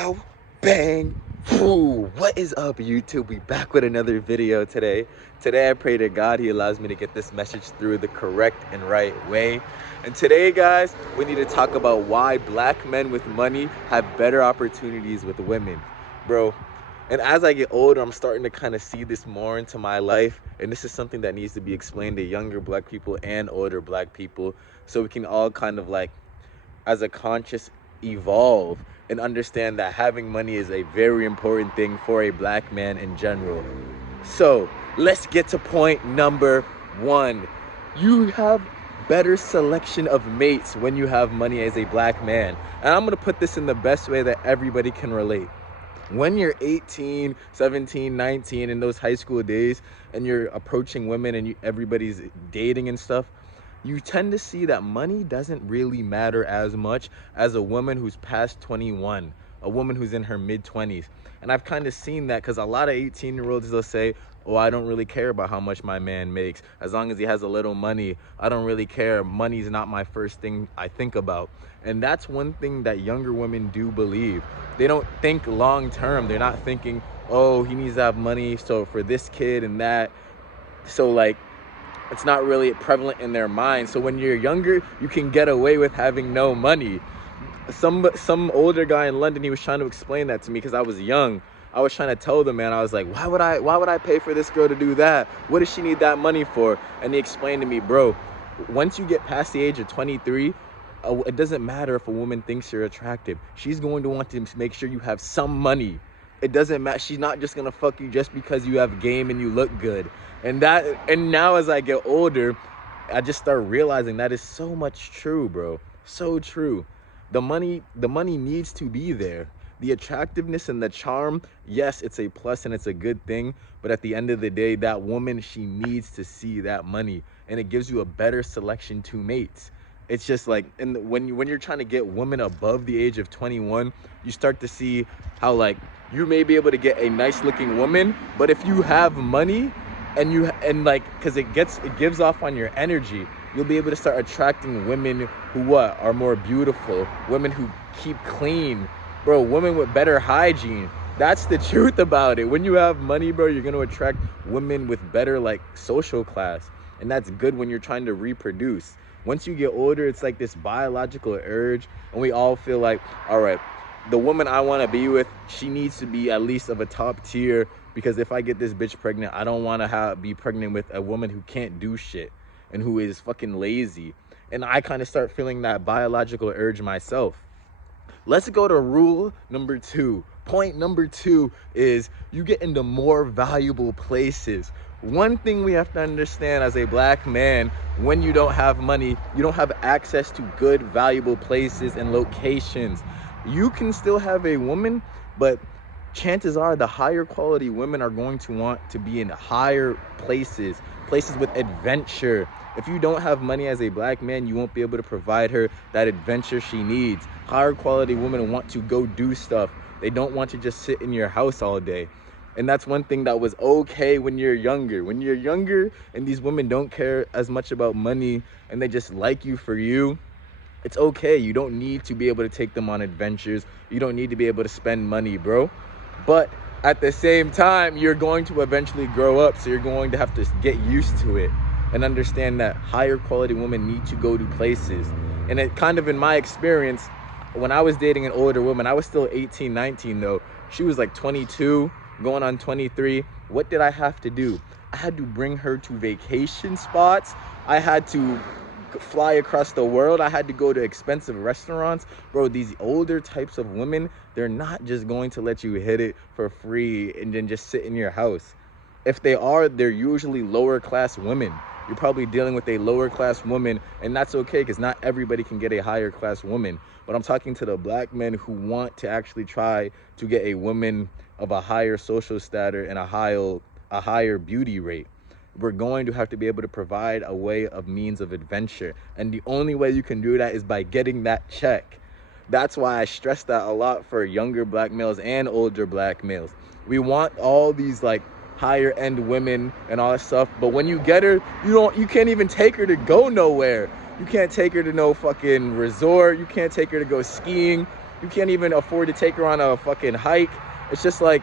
Bow, bang, whoo. What is up, YouTube? We back with another video today. Today I pray to God He allows me to get this message through the correct and right way. And today, guys, we need to talk about why black men with money have better opportunities with women. Bro, and as I get older, I'm starting to kind of see this more into my life. And this is something that needs to be explained to younger black people and older black people, so we can all kind of like, as a conscious, evolve and understand that having money is a very important thing for a black man in general. So let's get to point number one. You have better selection of mates when you have money as a black man. And I'm gonna put this in the best way that everybody can relate. When you're 18, 17, 19, in those high school days, and you're approaching women and everybody's dating and stuff, you tend to see that money doesn't really matter as much as a woman who's past 21, a woman who's in her mid-20s. And I've kind of seen that because a lot of 18-year-olds, they'll say, oh, I don't really care about how much my man makes. As long as he has a little money, I don't really care. Money's not my first thing I think about. And that's one thing that younger women do believe. They don't think long-term. They're not thinking, oh, he needs to have money, so for this kid and that. So like, it's not really prevalent in their mind. So when you're younger, you can get away with having no money. Some older guy in London, he was trying to explain that to me because I was young. I was trying to tell the man, I was like, why would I pay for this girl to do that? What does she need that money for? And he explained to me, bro, once you get past the age of 23, it doesn't matter if a woman thinks you're attractive. She's going to want to make sure you have some money. It doesn't matter. She's not just gonna fuck you just because you have game and you look good. And now as I get older, I just start realizing that is so much true, bro. So true. The money needs to be there. The attractiveness and the charm, yes, it's a plus and it's a good thing. But at the end of the day, that woman, she needs to see that money, and it gives you a better selection to mates. It's just like, and when you're trying to get women above the age of 21, you start to see how like you may be able to get a nice looking woman, but if you have money and like, because it gives off on your energy, you'll be able to start attracting women who are more beautiful, women who keep clean, bro, women with better hygiene. That's the truth about it. When you have money, bro, you're going to attract women with better like social class, and that's good when you're trying to reproduce. Once you get older, it's like this biological urge, and we all feel like, all right, the woman I want to be with, she needs to be at least of a top tier, because if I get this bitch pregnant, I don't want to be pregnant with a woman who can't do shit and who is fucking lazy. And I kind of start feeling that biological urge myself. Let's go to rule number two. Point number two is you get into more valuable places. One thing we have to understand as a black man, when you don't have money, you don't have access to good, valuable places and locations. You can still have a woman, but chances are the higher quality women are going to want to be in higher places with adventure. If you don't have money as a black man, you won't be able to provide her that adventure she needs. Higher quality women want to go do stuff. They don't want to just sit in your house all day. And that's one thing that was okay when you're younger. When you're younger and these women don't care as much about money and they just like you for you, it's okay. You don't need to be able to take them on adventures. You don't need to be able to spend money, bro. But at the same time, you're going to eventually grow up, so you're going to have to get used to it and understand that higher quality women need to go to places. And it kind of, in my experience, when I was dating an older woman, I was still 18, 19 though. She was like 22, going on 23. What did I have to do? I had to bring her to vacation spots. I had to fly across the world. I had to go to expensive restaurants. Bro, these older types of women, they're not just going to let you hit it for free and then just sit in your house. If they are, they're usually lower class women. You're probably dealing with a lower class woman, and that's okay because not everybody can get a higher class woman. But I'm talking to the black men who want to actually try to get a woman of a higher social status and a higher beauty rate. We're going to have to be able to provide a way of means of adventure. And the only way you can do that is by getting that check. That's why I stress that a lot for younger black males and older black males. We want all these like higher end women and all that stuff, but when you get her, you can't even take her to go nowhere. You can't take her to no fucking resort. You can't take her to go skiing. You can't even afford to take her on a fucking hike. It's just like,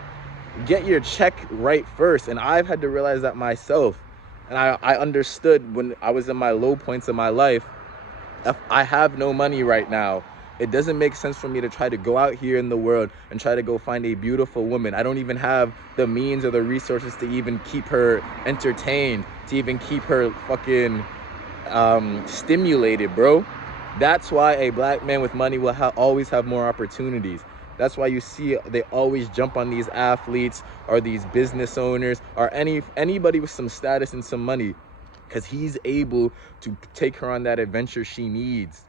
get your check right first. And I've had to realize that myself. And I understood when I was in my low points of my life, if I have no money right now, it doesn't make sense for me to try to go out here in the world and try to go find a beautiful woman. I don't even have the means or the resources to even keep her entertained, to even keep her fucking stimulated, bro. That's why a black man with money will always have more opportunities. That's why you see they always jump on these athletes or these business owners or anybody with some status and some money, because he's able to take her on that adventure she needs.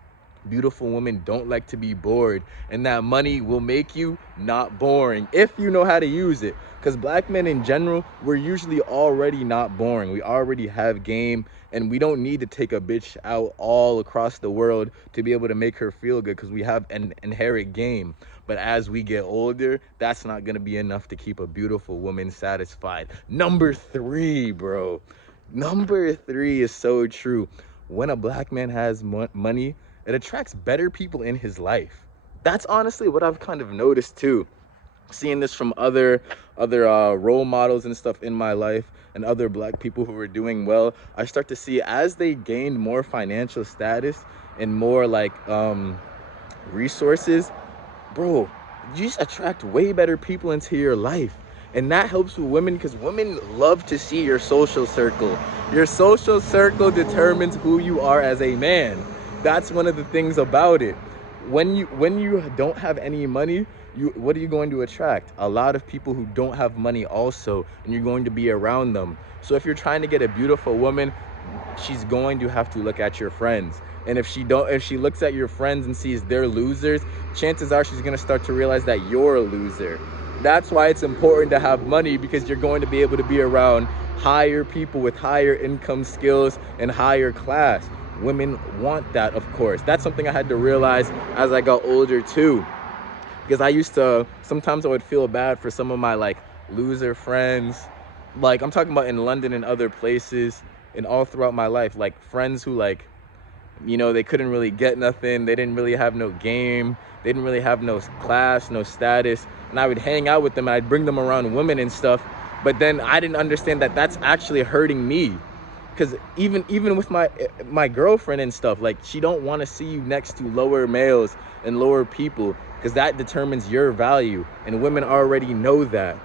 Beautiful women don't like to be bored, and that money will make you not boring if you know how to use it. Because black men in general, we're usually already not boring. We already have game, and we don't need to take a bitch out all across the world to be able to make her feel good, because we have an inherent game. But as we get older, that's not going to be enough to keep a beautiful woman satisfied. Number 3, bro. Number 3 is so true. When a black man has money, it attracts better people in his life. That's honestly what I've kind of noticed too. Seeing this from other role models and stuff in my life, and other black people who are doing well, I start to see as they gain more financial status and more like resources, bro, you just attract way better people into your life. And that helps with women, because women love to see your social circle. Your social circle determines who you are as a man. That's one of the things about it. When you don't have any money, what are you going to attract? A lot of people who don't have money also, and you're going to be around them. So if you're trying to get a beautiful woman, she's going to have to look at your friends. And if she looks at your friends and sees they're losers, chances are she's going to start to realize that you're a loser. That's why it's important to have money, because you're going to be able to be around higher people with higher income skills and higher class. Women want that, of course. That's something I had to realize as I got older too. Because I used to, sometimes I would feel bad for some of my like loser friends. Like I'm talking about in London and other places and all throughout my life, like friends who like, you know, they couldn't really get nothing. They didn't really have no game. They didn't really have no class, no status. And I would hang out with them and I'd bring them around women and stuff. But then I didn't understand that that's actually hurting me. Because even with my girlfriend and stuff, like she don't want to see you next to lower males and lower people, because that determines your value. And women already know that.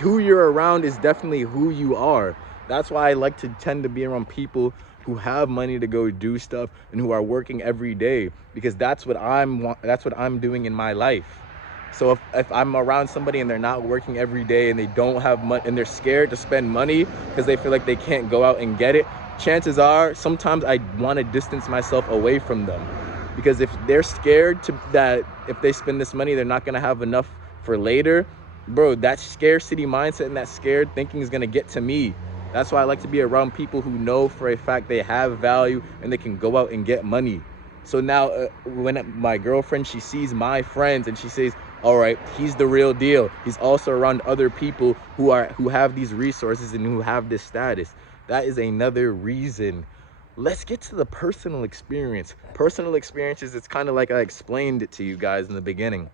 Who you're around is definitely who you are. That's why I like to tend to be around people who have money to go do stuff and who are working every day, because that's what I'm doing in my life. So if I'm around somebody and they're not working every day and they don't have money and they're scared to spend money because they feel like they can't go out and get it, chances are sometimes I want to distance myself away from them. Because if they're scared that if they spend this money they're not going to have enough for later, bro, that scarcity mindset and that scared thinking is going to get to me. That's why I like to be around people who know for a fact they have value and they can go out and get money. So now when my girlfriend, she sees my friends and she says, all right, he's the real deal. He's also around other people who have these resources and who have this status. That is another reason. Let's get to the personal experience. Personal experiences, it's kind of like I explained it to you guys in the beginning.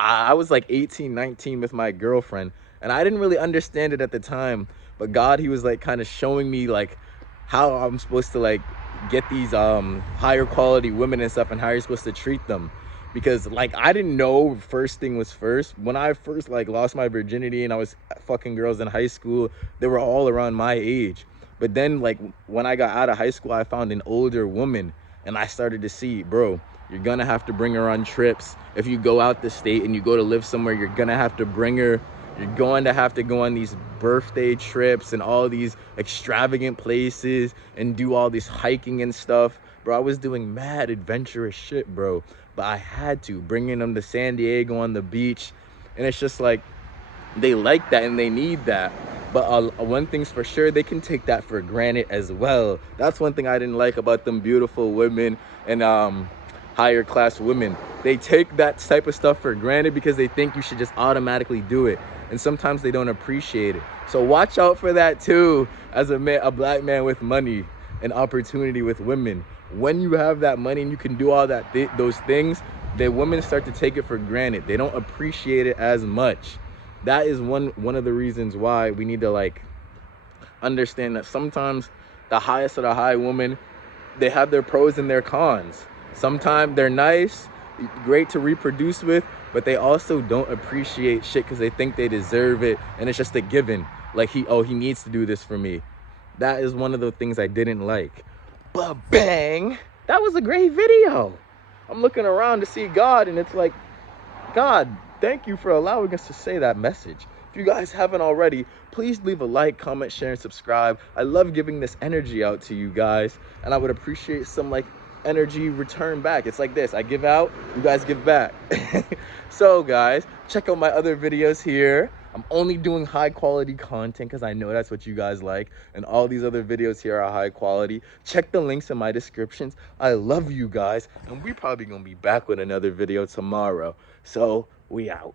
I was like 18, 19 with my girlfriend, and I didn't really understand it at the time. But God, he was like kind of showing me like how I'm supposed to like get these higher quality women and stuff, and how you're supposed to treat them. Because like I didn't know first thing was first. When I first like lost my virginity and I was fucking girls in high school, they were all around my age. But then like when I got out of high school, I found an older woman and I started to see, bro, you're gonna have to bring her on trips. If you go out the state and you go to live somewhere, you're gonna have to bring her. You're going to have to go on these birthday trips and all these extravagant places and do all this hiking and stuff. Bro, I was doing mad adventurous shit, bro. But I had to, bringing them to San Diego on the beach. And it's just like, they like that and they need that. But one thing's for sure, they can take that for granted as well. That's one thing I didn't like about them beautiful women and higher class women. They take that type of stuff for granted because they think you should just automatically do it. And sometimes they don't appreciate it. So watch out for that too, as a black man with money and opportunity with women. When you have that money and you can do all those things, the women start to take it for granted. They don't appreciate it as much. That is one of the reasons why we need to like understand that sometimes the highest of the high women, they have their pros and their cons. Sometimes they're nice, great to reproduce with, but they also don't appreciate shit because they think they deserve it, and it's just a given. Like he needs to do this for me. That is one of the things I didn't like. But bang, that was a great video. I'm looking around to see God, and it's like, God, thank you for allowing us to say that message. If you guys haven't already, please leave a like, comment, share, and subscribe. I love giving this energy out to you guys, and I would appreciate some like energy return back. It's like this: I give out, you guys give back. So guys, check out my other videos here. I'm only doing high quality content because I know that's what you guys like, and all these other videos here are high quality. Check the links in my descriptions. I love you guys, and we're probably gonna be back with another video tomorrow. So we out.